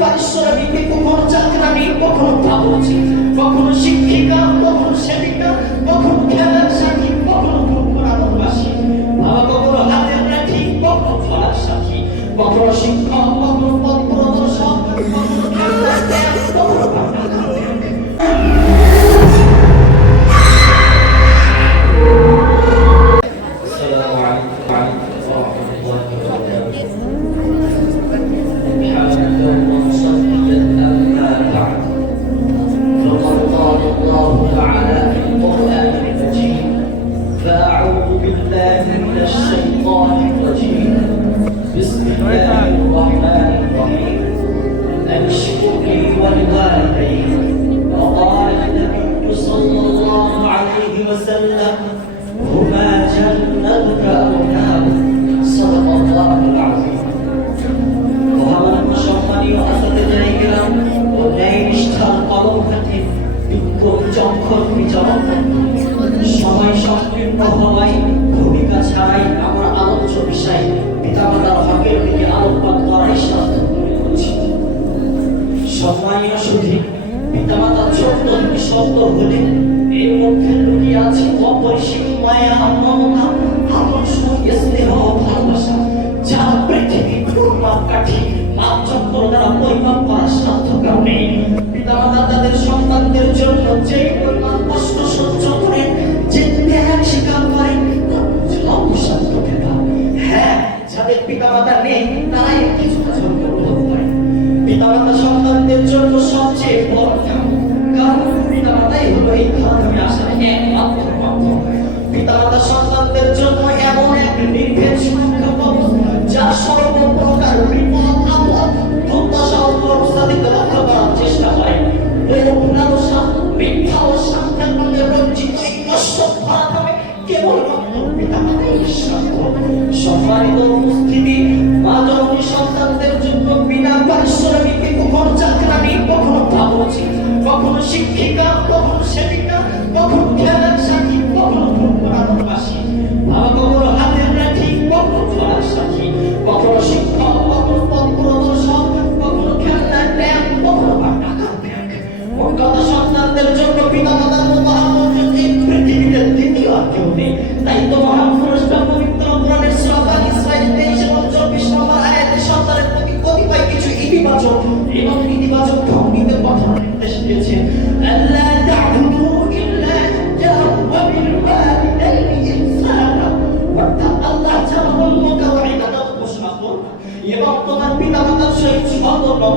পারিশ্রমিক কখনো চাকরানি কখনো ভাবছি কখনো শিক্ষিকা, কখনো সেবিকা, কখনো খেলার সাথী কখনো ভোগপুরানোর বাসী বাবা কখনো হাতের রাখি কখনো ধরার সাথী কখনো শিক্ষক, কখনো وسلم. هما ও ন্যায় সময় সংকীর্ণ পিতামাতা ছোট্ট শব্দ হলে এর মধ্যে লুকিয়ে মায়া, মমতা আদর্শ স্নেহ কাঠি মাপচক্র দ্বারা পরিমাপ করার সাধ্য কারণে পিতামাতা তাদের সন্তানদের জন্য যে পরিমাণ কষ্ট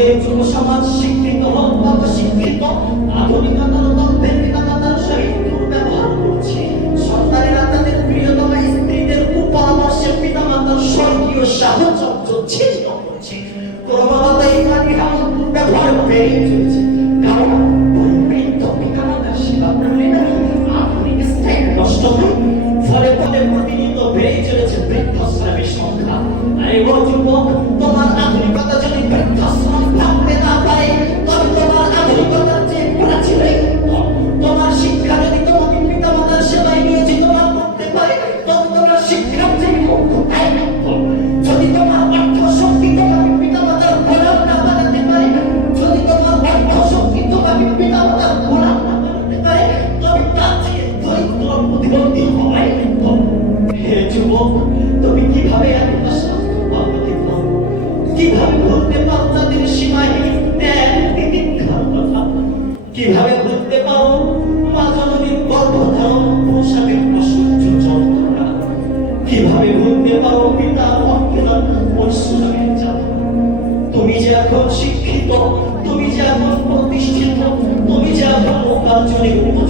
আজকে শিক্ষিত আধুনিকতার মধ্যে পিতামাতার সহিত দুর্ব্যবহার করছে। সন্তানেরা তাদের প্রিয়তমা স্ত্রীদের কুপরামর্শে পিতামাতার স্বর্গীয় সাহায্য ছিন্ন করছে। কীভাবে বলতে পারো পিতা তুমি যে এখন শিক্ষিত, তুমি যে এখন প্রতিষ্ঠিত, তুমি যে এখন লোকার্জনে উপযুক্ত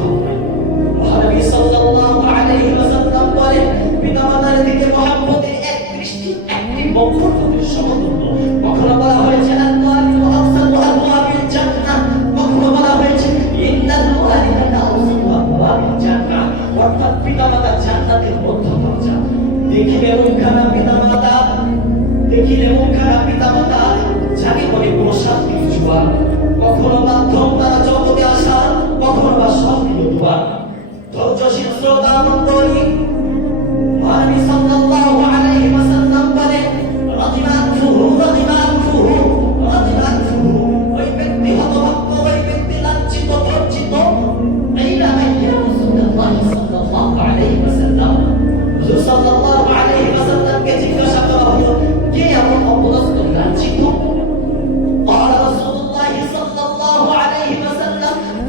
সাল্লাল্লাহু আলাইহি ওয়াসাল্লাম বলেন পিতামাতার দিকে মহব্বতের এক দৃষ্টি একটি বক্ষর সমান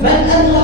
من أدرك